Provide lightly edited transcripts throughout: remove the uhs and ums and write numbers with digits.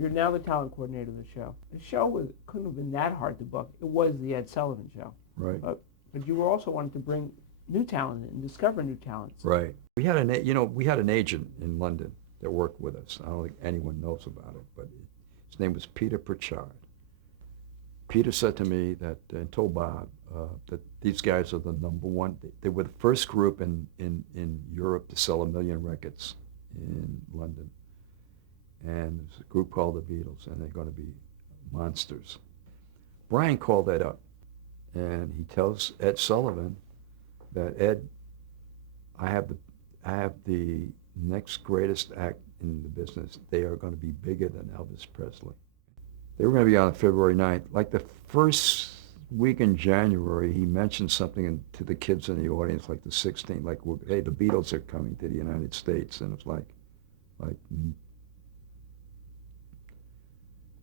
You're now the talent coordinator of the show. The show couldn't have been that hard to book. It was the Ed Sullivan Show. Right. But you were also wanting to bring new talent and discover new talents. Right. We had an agent in London that worked with us. I don't think anyone knows about it, but his name was Peter Pritchard. Peter said to me that, and told Bob, that these guys are the number one. They were the first group in Europe to sell 1 million records in London. And there's a group called the Beatles, and they're going to be monsters. Brian called that up, and he tells Ed Sullivan that, Ed, I have the next greatest act in the business. They are going to be bigger than Elvis Presley. They were going to be on February 9th. Like the first week in January, he mentioned something to the kids in the audience, like the 16th, like, hey, the Beatles are coming to the United States. And it's like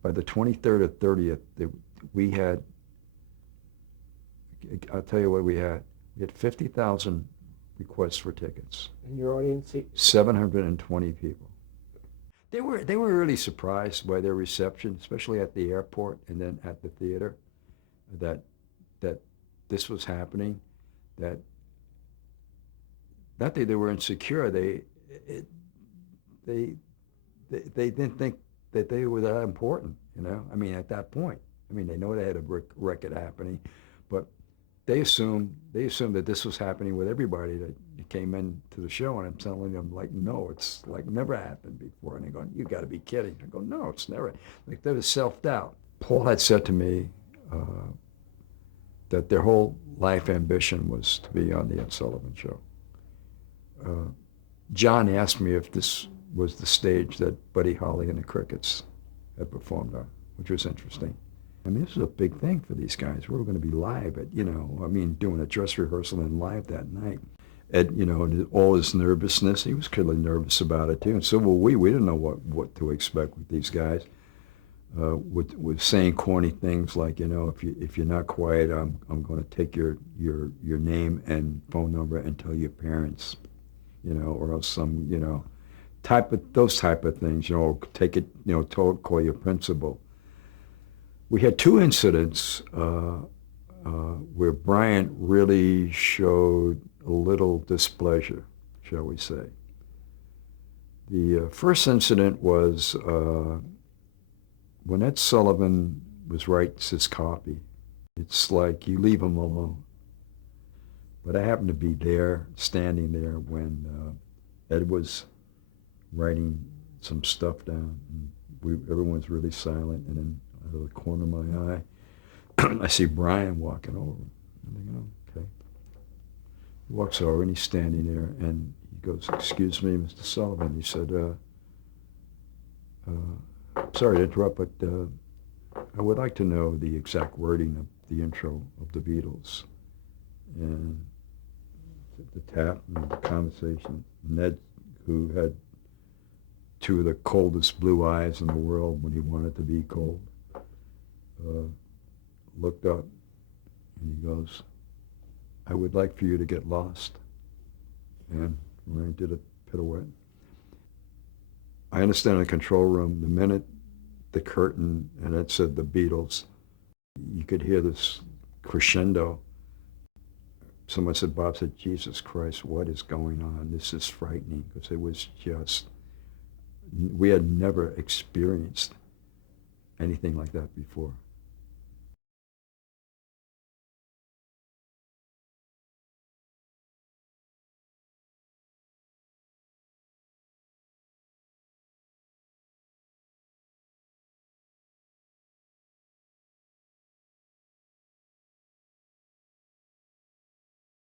by the 23rd or 30th, we had, I'll tell you what we had 50,000 requests for tickets. And your audience? 720 people. They were really surprised by their reception, especially at the airport and then at the theater, that this was happening. That not that they were insecure. They didn't think that they were that important. You know, I mean, at that point, I mean, they know they had a record happening, but they assumed that this was happening with everybody that came into the show, and I'm telling them, like, no, it's like never happened before. And they're going, you got to be kidding. I go, no, it's never. Like, there was self-doubt. Paul had said to me that their whole life ambition was to be on the Ed Sullivan Show. John asked me if this was the stage that Buddy Holly and the Crickets had performed on, which was interesting. I mean, this was a big thing for these guys. We were going to be live at, doing a dress rehearsal and live that night. Ed, and all his nervousness, he was clearly nervous about it too, and so were we. We didn't know what to expect with these guys. With saying corny things like, if you're not quiet, I'm going to take your name and phone number and tell your parents, or else some, those type of things, take it, call your principal. We had two incidents where Bryant really showed a little displeasure, shall we say. The first incident was when Ed Sullivan writes his copy. It's like you leave him alone. But I happened to be there, standing there, when Ed was writing some stuff down. And everyone's really silent, and then out of the corner of my eye, I see Brian walking over. I'm thinking, okay. He walks over, and he's standing there, and he goes, excuse me, Mr. Sullivan. He said, sorry to interrupt, but I would like to know the exact wording of the intro of the Beatles. And the tap and the conversation, Ned, who had two of the coldest blue eyes in the world when he wanted to be cold, looked up and he goes, I would like for you to get lost. And Ryan did a pirouette. I understand in the control room, the minute the curtain, and it said the Beatles, you could hear this crescendo. Someone said, Bob said, Jesus Christ, what is going on? This is frightening, because it was just, we had never experienced anything like that before.